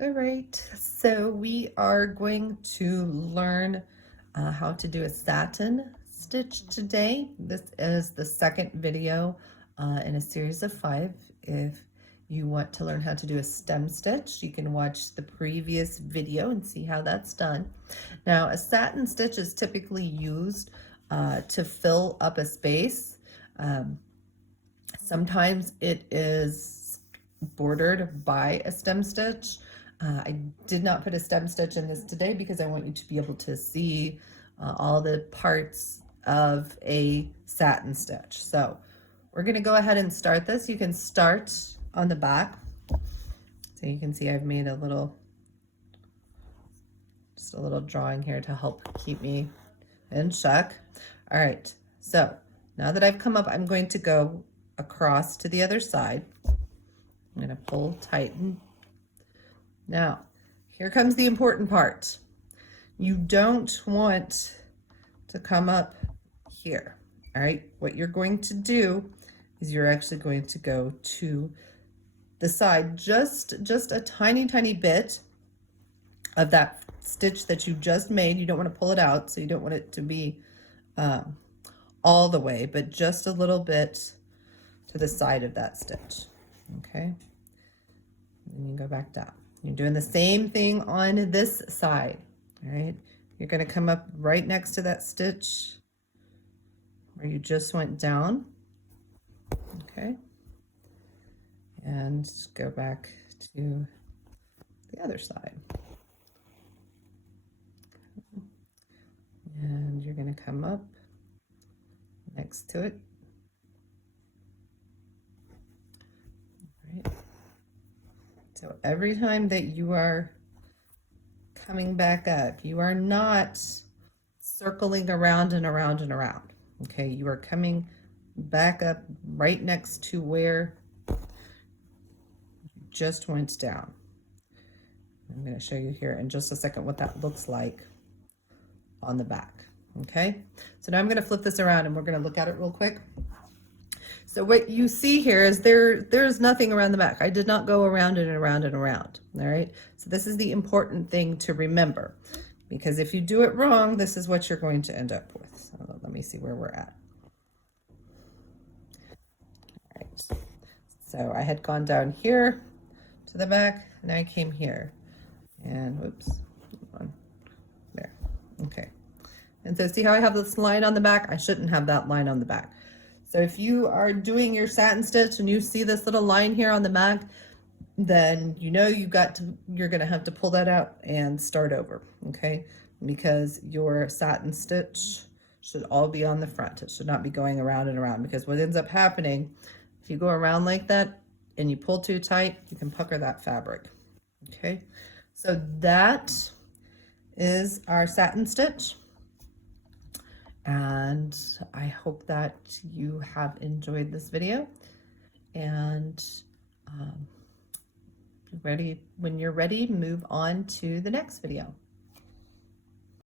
All right, so we are going to learn how to do a satin stitch today. This is the second video in a series of 5. If you want to learn how to do a stem stitch, you can watch the previous video and see how that's done. Now, a satin stitch is typically used to fill up a space. Sometimes it is bordered by a stem stitch. I did not put a stem stitch in this today because I want you to be able to see all the parts of a satin stitch. So we're going to go ahead and start this. You can start on the back. So you can see I've made just a little drawing here to help keep me in check. All right, so now that I've come up, I'm going to go across to the other side. I'm going to pull tighten. Now, here comes the important part. You don't want to come up here. All right, what you're going to do is you're actually going to go to the side just a tiny bit of that stitch that you just made. You don't want to pull it out, so you don't want it to be all the way, but just a little bit to the side of that stitch. Okay, and you go back down. You're doing the same thing on this side. All right, you're going to come up right next to that stitch where you just went down. Okay, and go back to the other side. And you're going to come up next to it. All right. So every time that you are coming back up, you are not circling around and around and around. Okay, you are coming back up right next to where you just went down. I'm going to show you here in just a second what that looks like on the back. Okay, so now I'm going to flip this around and we're going to look at it real quick. So what you see here is there's nothing around the back. I did not go around and around and around. All right, so this is the important thing to remember, because if you do it wrong, this is what you're going to end up with. So let me see where we're at. All right, so I had gone down here to the back and I came here and whoops, there. Okay, and so see how I have this line on the back? I shouldn't have that line on the back. So if you are doing your satin stitch and you see this little line here on the back, then you know you're going to have to pull that out and start over, okay? Because your satin stitch should all be on the front. It should not be going around and around, because what ends up happening, if you go around like that and you pull too tight, you can pucker that fabric, okay? So that is our satin stitch. And I hope that you have enjoyed this video, and when you're ready, move on to the next video.